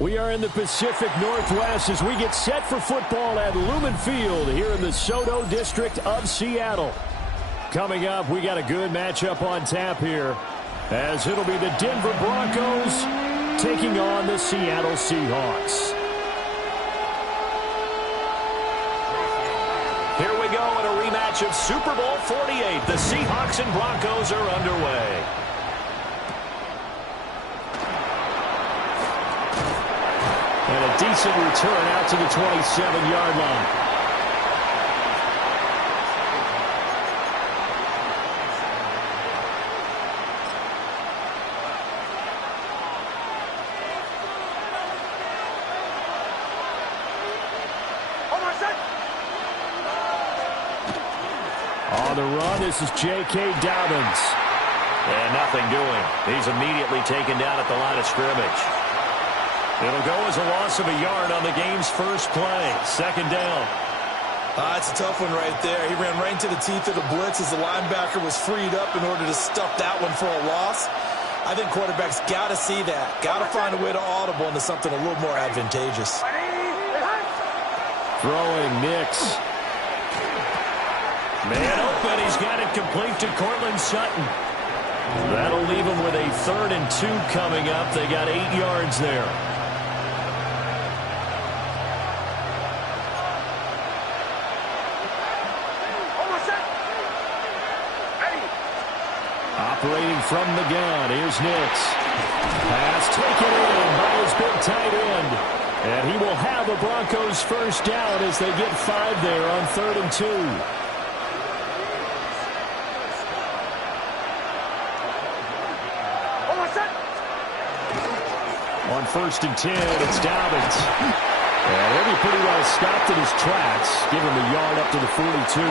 We are in the Pacific Northwest as we get set for football at Lumen Field here in the Soto district of Seattle. Coming up, we got a good matchup on tap here, as it'll be the Denver Broncos taking on the Seattle Seahawks. Here we go in a rematch of Super Bowl 48. The Seahawks and Broncos are underway. And a decent return out to the 27-yard line. On the run, this is J.K. Dobbins. And nothing doing. He's immediately taken down at the line of scrimmage. It'll go as a loss of a yard on the game's first play. Second down. It's a tough one right there. He ran right into the teeth of the blitz as the linebacker was freed up in order to stuff that one for a loss. I think quarterbacks got to see that. Got to find a way to audible into something a little more advantageous. Throwing Nix. Man open. He's got it complete to Cortland Sutton. That'll leave him with a 3rd and 2 coming up. They got 8 yards there. Operating from the gun, here's Nix. Pass taken in by his big tight end. And he will have a Broncos first down as they get 5 there on 3rd and 2. On 1st and 10, it's Dobbins. And he'll be pretty well stopped in his tracks, give him a yard up to the 42.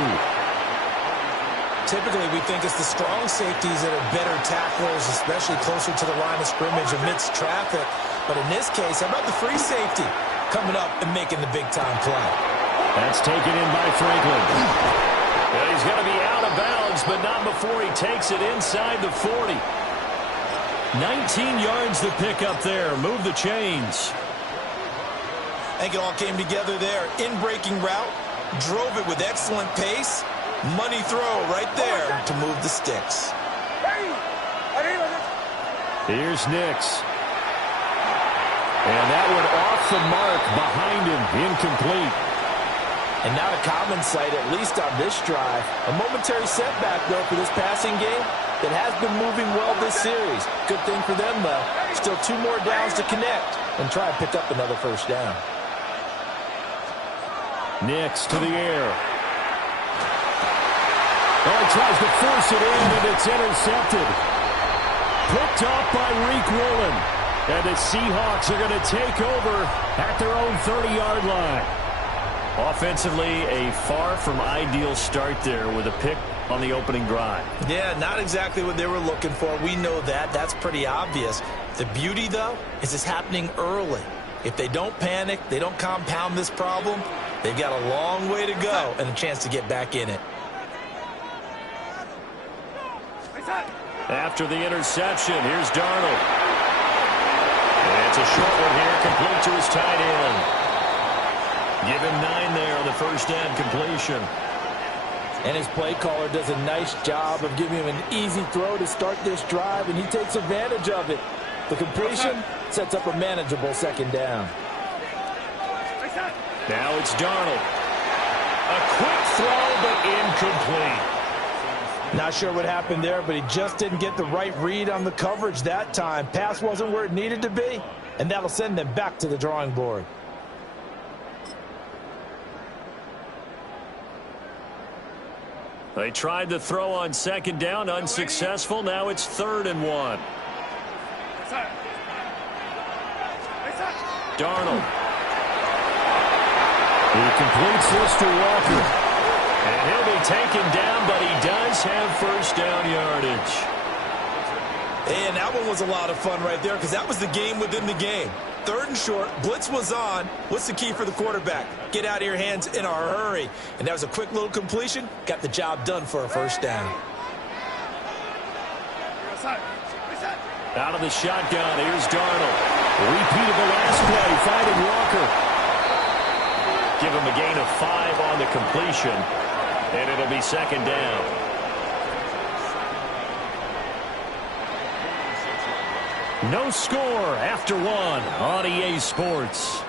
Typically, we think it's the strong safeties that are better tacklers, especially closer to the line of scrimmage amidst traffic. But in this case, how about the free safety coming up and making the big-time play? That's taken in by Franklin. And he's going to be out of bounds, but not before he takes it inside the 40. 19 yards to pick up there. Move the chains. I think it all came together there. In-breaking route, drove it with excellent pace. Money throw right there to move the sticks. Here's Nix. And that one off the mark behind him. Incomplete. And not a common sight, at least on this drive. A momentary setback, though, for this passing game that has been moving well this series. Good thing for them, though. Still 2 more downs to connect and try and pick up another first down. Nix to the air. Oh, he tries to force it in, and it's intercepted. Picked off by Reek Woolen. And the Seahawks are going to take over at their own 30-yard line. Offensively, a far from ideal start there with a pick on the opening drive. Yeah, not exactly what they were looking for. We know that. That's pretty obvious. The beauty, though, is it's happening early. If they don't panic, they don't compound this problem, they've got a long way to go and a chance to get back in it. After the interception, here's Darnold. And it's a short one here, complete to his tight end. Give him 9 there on the first down completion. And his play caller does a nice job of giving him an easy throw to start this drive, and he takes advantage of it. The completion sets up a manageable second down. Now it's Darnold. A quick throw, but incomplete. Not sure what happened there, but he just didn't get the right read on the coverage that time. Pass wasn't where it needed to be, and that'll send them back to the drawing board. They tried to throw on second down, unsuccessful. Now it's 3rd and 1. Darnold. He completes this to Walker. And he'll be taken down, but he does have first down yardage. And that one was a lot of fun right there because that was the game within the game. 3rd and short, blitz was on. What's the key for the quarterback? Get out of your hands in a hurry. And that was a quick little completion. Got the job done for a first down. Out of the shotgun, here's Darnold. Repeat of the last play, finding Walker. Give him a gain of 5 on the completion, and it'll be second down. No score after 1 on EA Sports.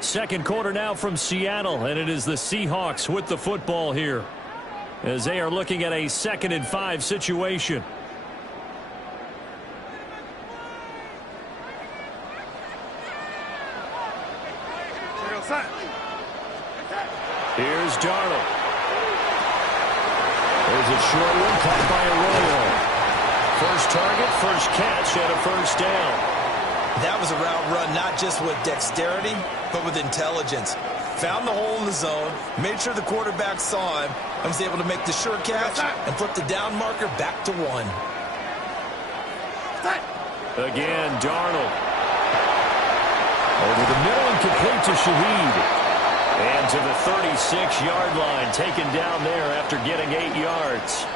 Second quarter now from Seattle, and it is the Seahawks with the football here as they are looking at a 2nd and 5 situation. Here's Darnold. There's a short one caught by Arroyo. First target, first catch, and a first down. That was a route run not just with dexterity, but with intelligence. Found the hole in the zone, made sure the quarterback saw him, and was able to make the sure catch and flip the down marker back to 1. Again, Darnold. Over the middle and complete to Shaheed. And to the 36-yard line, taken down there after getting 8 yards.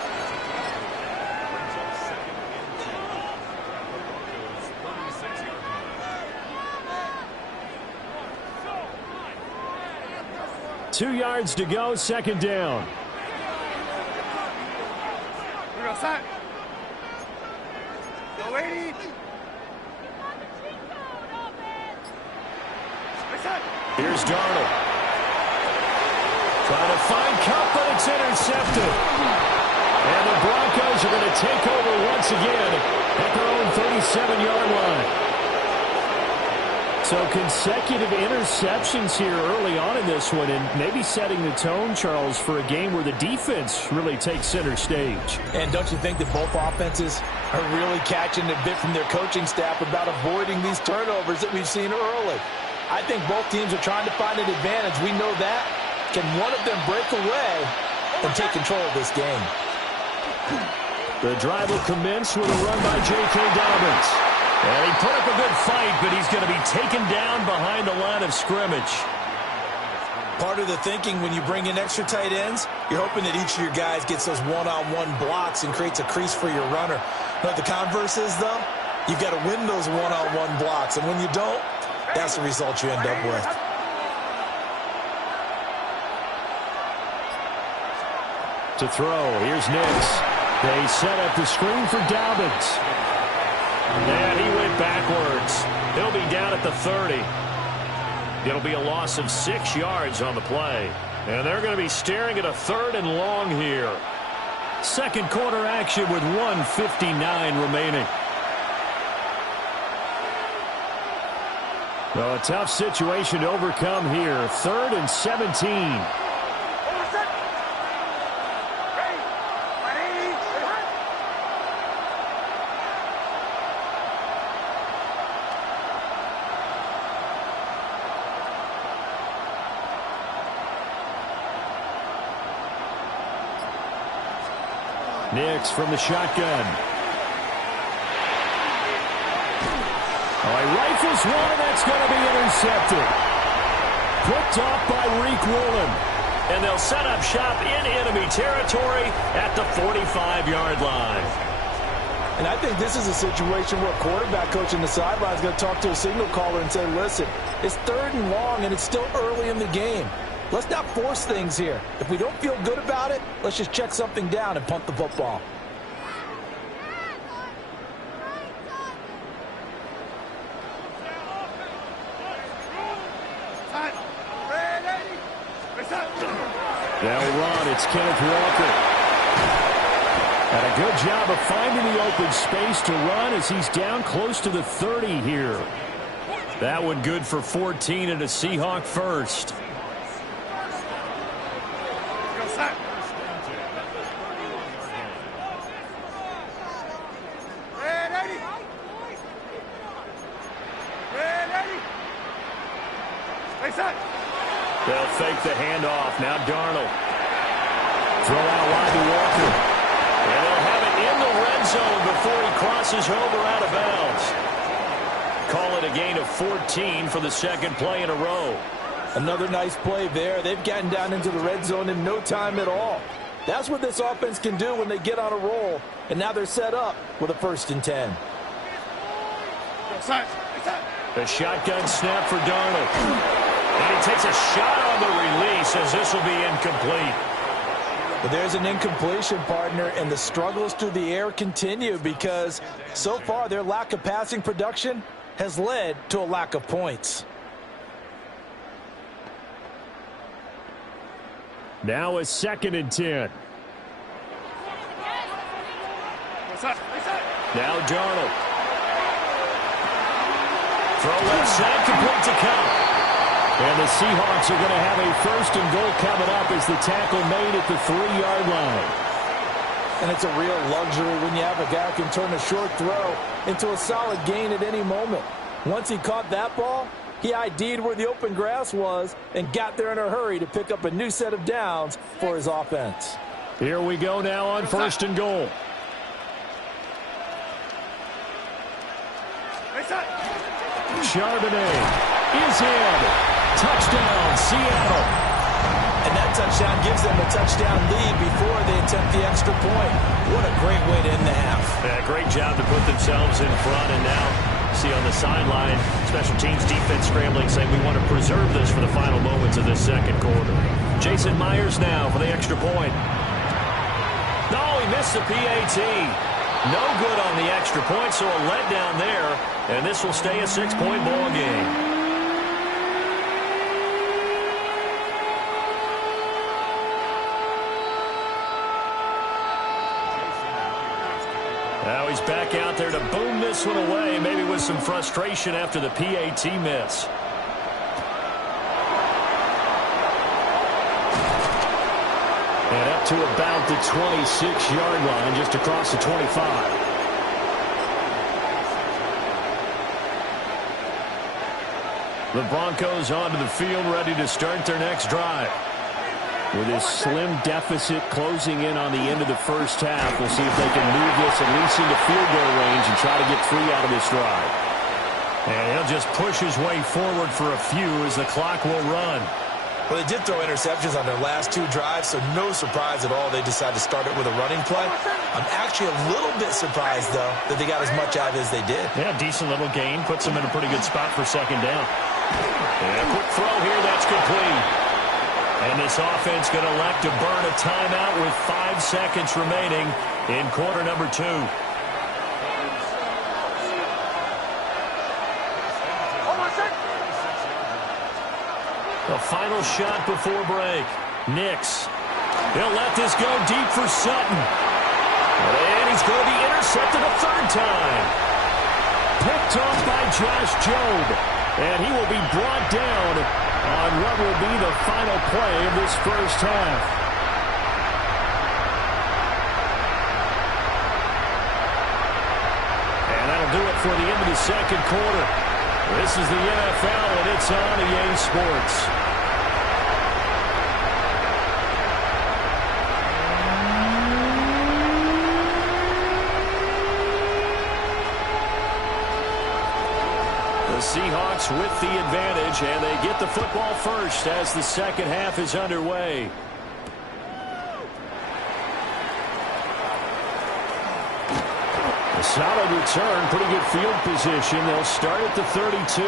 Two yards to go, second down. Here's Darnold. Trying to find Cup, but it's intercepted. And the Broncos are going to take over once again at their own 37-yard line. So consecutive interceptions here early on in this one, and maybe setting the tone, Charles, for a game where the defense really takes center stage. And don't you think that both offenses are really catching a bit from their coaching staff about avoiding these turnovers that we've seen early? I think both teams are trying to find an advantage. We know that. Can one of them break away and take control of this game? The drive will commence with a run by J.K. Dobbins. And he put up a good fight, but he's going to be taken down behind the line of scrimmage. Part of the thinking when you bring in extra tight ends, you're hoping that each of your guys gets those one-on-one blocks and creates a crease for your runner. But the converse is, though, you've got to win those one-on-one blocks. And when you don't, that's the result you end up with. To throw, here's Nix. They set up the screen for Dobbins. And he went backwards. He'll be down at the 30. It'll be a loss of 6 yards on the play. And they're going to be staring at a 3rd and long here. Second quarter action with 1:59 remaining. Well, a tough situation to overcome here. 3rd and 17. Nix from the shotgun. Oh, he rifles one, and that's going to be intercepted. Picked off by Reek Woolen. And they'll set up shop in enemy territory at the 45-yard line. And I think this is a situation where a quarterback coach in the sideline is going to talk to a signal caller and say, listen, it's 3rd and long, and it's still early in the game. Let's not force things here. If we don't feel good about it, let's just check something down and punt the football. They'll run. It's Kenneth Walker. And a good job of finding the open space to run as he's down close to the 30 here. That one good for 14 and a Seahawk first. They'll fake the handoff. Now Darnold. Throw out wide to Walker. And they'll have it in the red zone before he crosses over out of bounds. Call it a gain of 14 for the second play in a row. Another nice play there. They've gotten down into the red zone in no time at all. That's what this offense can do when they get on a roll. And now they're set up with a 1st and 10. The shotgun snap for Darnold. And he takes a shot on the release as this will be incomplete. But there's an incompletion, partner, and the struggles through the air continue because so far their lack of passing production has led to a lack of points. Now a 2nd and 10. Now Darnold. Throw left side, complete to Cup. And the Seahawks are going to have a 1st and goal coming up as the tackle made at the 3-yard line. And it's a real luxury when you have a guy who can turn a short throw into a solid gain at any moment. Once he caught that ball, he ID'd where the open grass was and got there in a hurry to pick up a new set of downs for his offense. Here we go now on 1st and goal. Charbonnet is in. Touchdown, Seattle. And that touchdown gives them a touchdown lead before they attempt the extra point. What a great way to end the half. Yeah, great job to put themselves in front. And now, see on the sideline, special teams defense scrambling, saying we want to preserve this for the final moments of this 2nd quarter. Jason Myers now for the extra point. No, he missed the PAT. No good on the extra point, so a letdown there. And this will stay a 6-point ball game. Now he's back out there to boom this one away, maybe with some frustration after the PAT miss. And up to about the 26-yard line, just across the 25. The Broncos onto the field, ready to start their next drive. With this slim deficit closing in on the end of the 1st half, we'll see if they can move this at least into field goal range and try to get 3 out of this drive. And he'll just push his way forward for a few as the clock will run. Well, they did throw interceptions on their last 2 drives, so no surprise at all they decided to start it with a running play. I'm actually a little bit surprised, though, that they got as much out of it as they did. Yeah, decent little gain. Puts them in a pretty good spot for 2nd down. And a quick throw here, that's complete. And this offense going to elect to burn a timeout with 5 seconds remaining in quarter number 2. The final shot before break. Nix. He'll let this go deep for Sutton. And he's going to be intercepted a 3rd time. Picked off by Josh Jobe. And he will be brought down on what will be the final play of this 1st half. And that'll do it for the end of the 2nd quarter. This is the NFL, and it's on EA Sports. The Seahawks with the advantage, and they get the football first as the 2nd half is underway. A solid return, pretty good field position. They'll start at the 32.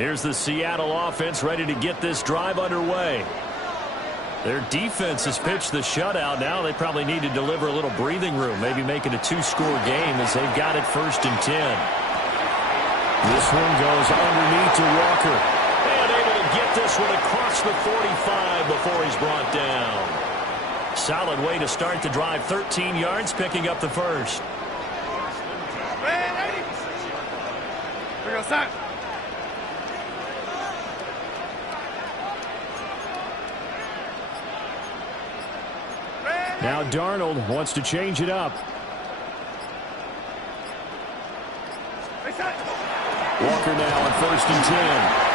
Here's the Seattle offense ready to get this drive underway. Their defense has pitched the shutout. Now they probably need to deliver a little breathing room, maybe make it a 2-score game as they've got it 1st and 10. This one goes underneath to Walker. And able to get this one across the 45 before he's brought down. Solid way to start the drive. 13 yards, picking up the 1st. Here goes that. Now Darnold wants to change it up. Walker now on 1st and 10.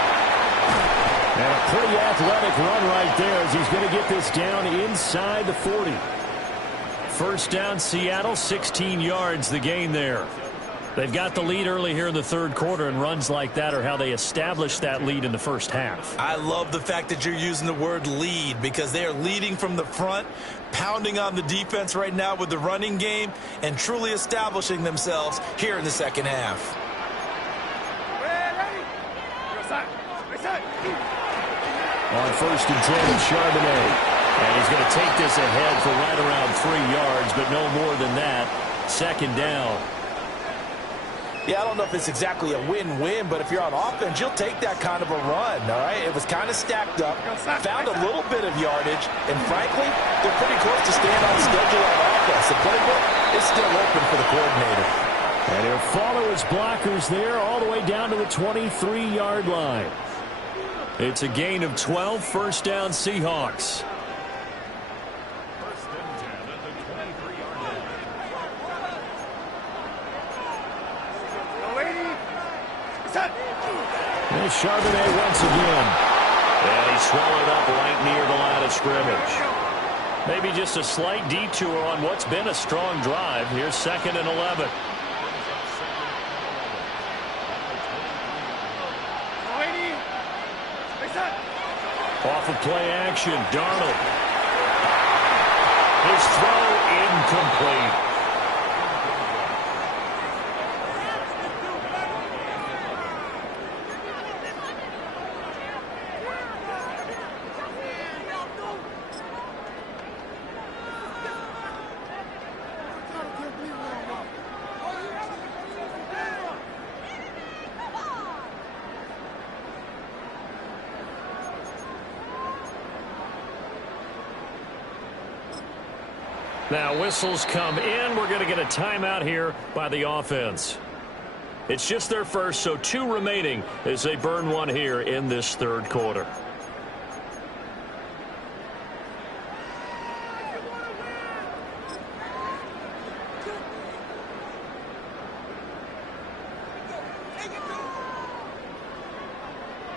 And a pretty athletic run right there as he's going to get this down inside the 40. 1st down, Seattle, 16 yards the gain there. They've got the lead early here in the third quarter, and runs like that are how they established that lead in the first half. I love the fact that you're using the word lead because they are leading from the front, pounding on the defense right now with the running game, and truly establishing themselves here in the second half. On 1st and 10, Charbonnet. And he's going to take this ahead for right around 3 yards, but no more than that. Second down. Yeah, I don't know if it's exactly a win-win, but if you're on offense, you'll take that kind of a run, all right? It was kind of stacked up, found a little bit of yardage, and frankly, they're pretty close to staying on schedule on offense. The playbook is still open for the coordinator. And he'll follow his blockers there all the way down to the 23-yard line. It's a gain of 12, first down Seahawks. And Charbonnet once again. And he swallowed up right near the line of scrimmage. Maybe just a slight detour on what's been a strong drive. Here's 2nd and 11. Off of play action, Darnold. His throw incomplete. Now whistles come in. We're going to get a timeout here by the offense. It's just their first, so 2 remaining as they burn one here in this third quarter.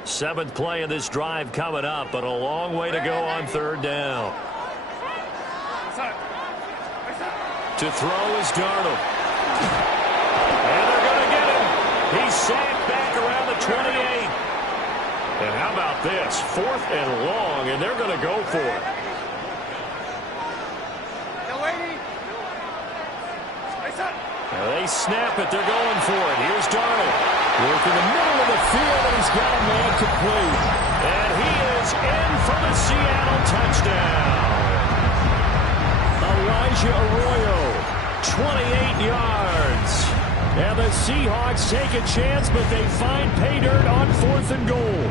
Seventh play of this drive coming up, but a long way to go on third down. To throw is Darnold. And they're going to get him. He's sacked back around the 28. And how about this? 4th and long, and they're going to go for it. Now they snap it. They're going for it. Here's Darnold. Work in the middle of the field, and he's got a man complete. And he is in for the Seattle touchdown. Elijah Arroyo, 28 yards. and the Seahawks take a chance, but they find pay dirt on 4th and goal.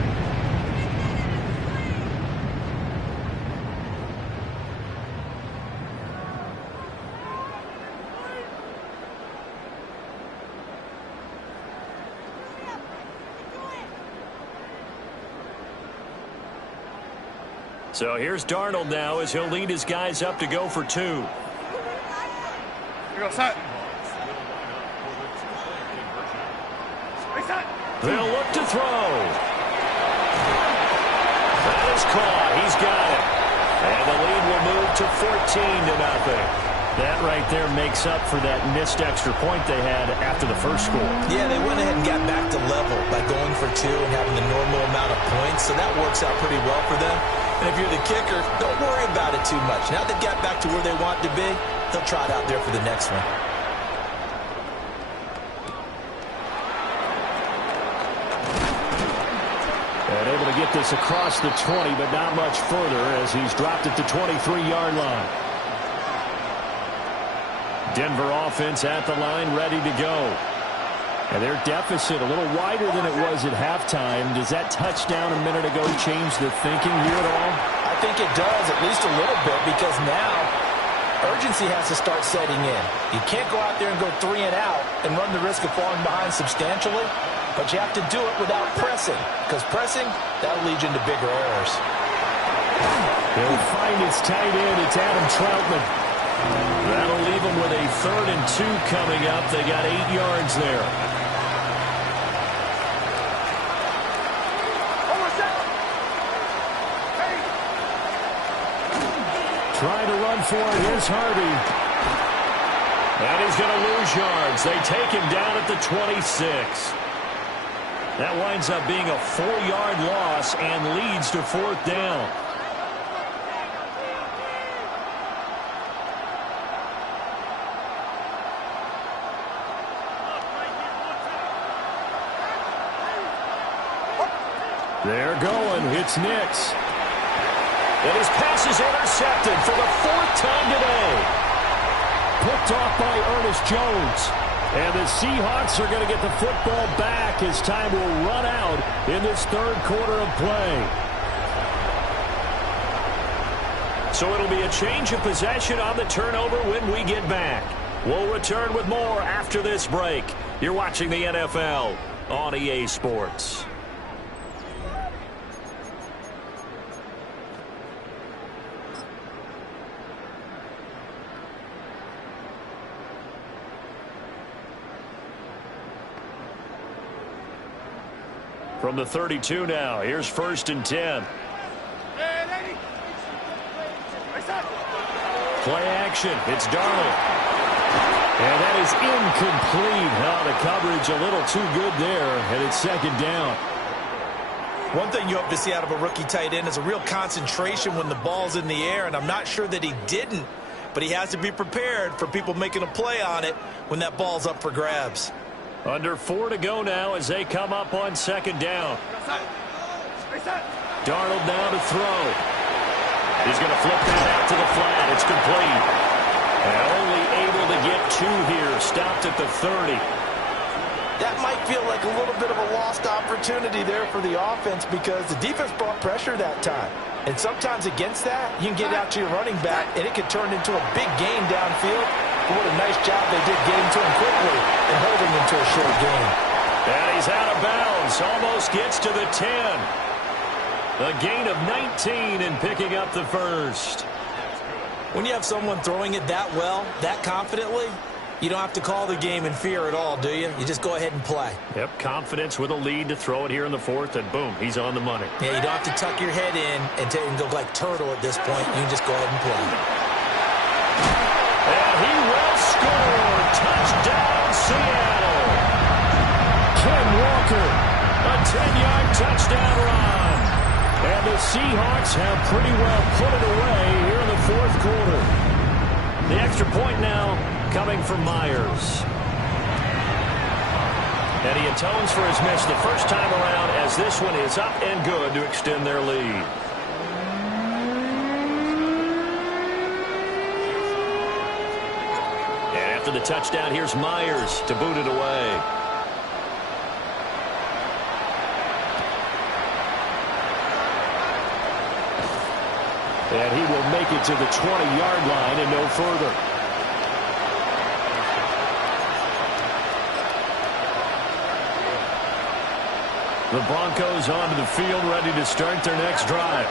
So here's Darnold now as he'll lead his guys up to go for 2. Here goes set. They'll look to throw. That is caught. He's got it. And the lead will move to 14-0. That right there makes up for that missed extra point they had after the first score. Yeah, they went ahead and got back to level by going for 2 and having the normal amount of points, so that works out pretty well for them. And if you're the kicker, don't worry about it too much. Now they've got back to where they want to be, they'll try it out there for the next one. And able to get this across the 20, but not much further as he's dropped at the 23-yard line. Denver offense at the line, ready to go. And their deficit a little wider than it was at halftime. Does that touchdown a minute ago change the thinking here at all? I think it does, at least a little bit, because now urgency has to start setting in. You can't go out there and go 3 and out and run the risk of falling behind substantially, but you have to do it without pressing, because pressing, that'll lead you into bigger errors. He'll find his tight end. It's Adam Troutman. That'll leave them with a 3rd and 2 coming up. They got 8 yards there. Trying to run for it. Here's Harvey. And he's going to lose yards. They take him down at the 26. That winds up being a 4-yard loss and leads to 4th down. They're going. It's Nix. And his pass is intercepted for the 4th time today. Picked off by Ernest Jones. And the Seahawks are going to get the football back as time will run out in this 3rd quarter of play. So it'll be a change of possession on the turnover when we get back. We'll return with more after this break. You're watching the NFL on EA Sports. From the 32 now, here's 1st and 10. Play action, it's Darnold. And that is incomplete. The coverage a little too good there, and it's 2nd down. One thing you hope to see out of a rookie tight end is a real concentration when the ball's in the air, and I'm not sure that he didn't, but he has to be prepared for people making a play on it when that ball's up for grabs. Under 4 to go now as they come up on 2nd down. Darnold now to throw. He's going to flip that out to the flat. It's complete. And only able to get 2 here. Stopped at the 30. That might feel like a little bit of a lost opportunity there for the offense because the defense brought pressure that time. And sometimes against that, you can get out to your running back, and it could turn into a big gain downfield. But what a nice job they did getting to him quickly and holding him to a short gain. And he's out of bounds. Almost gets to the 10. A gain of 19 and picking up the 1st. When you have someone throwing it that well, that confidently, you don't have to call the game in fear at all, do you? You just go ahead and play. Yep, confidence with a lead to throw it here in the 4th, and boom, he's on the money. Yeah, you don't have to tuck your head in and go like turtle at this point. You can just go ahead and play. And he will score. Touchdown, Seattle. Ken Walker, A 10-yard touchdown run. and the Seahawks have pretty well put it away here in the 4th quarter. The extra point now coming from Myers. And he atones for his miss the first time around as this one is up and good to extend their lead. And after the touchdown, here's Myers to boot it away. And he will make it to the 20-yard line and no further. The Broncos onto the field, ready to start their next drive.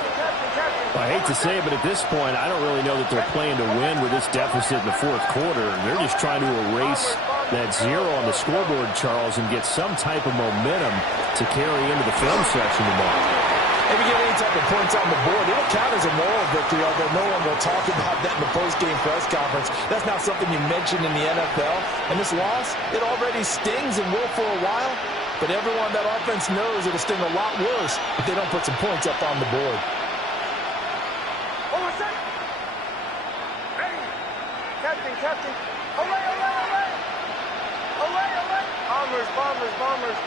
I hate to say it, but at this point, I don't really know that they're playing to win with this deficit in the 4th quarter. They're just trying to erase that 0 on the scoreboard, Charles, and get some type of momentum to carry into the film section tomorrow. If you get any type of points on the board, it'll count as a moral victory, although no one will talk about that in the post-game press conference. That's not something you mention in the NFL. And this loss, it already stings and will for a while. But everyone that offense knows it'll sting a lot worse if they don't put some points up on the board. Captain. Away. Bombers.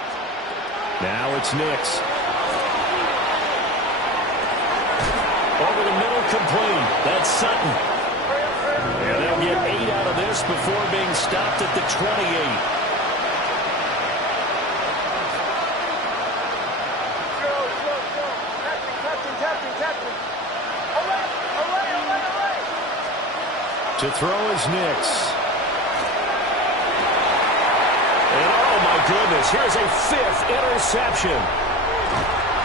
Now it's Nix. Over the middle, complete. That's Sutton. And they'll get 8 out of this before being stopped at the 28. Captain. Away. To throw is Nix. And oh my goodness, here's a 5th interception.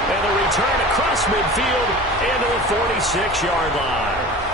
And a return across midfield into the 46-yard line.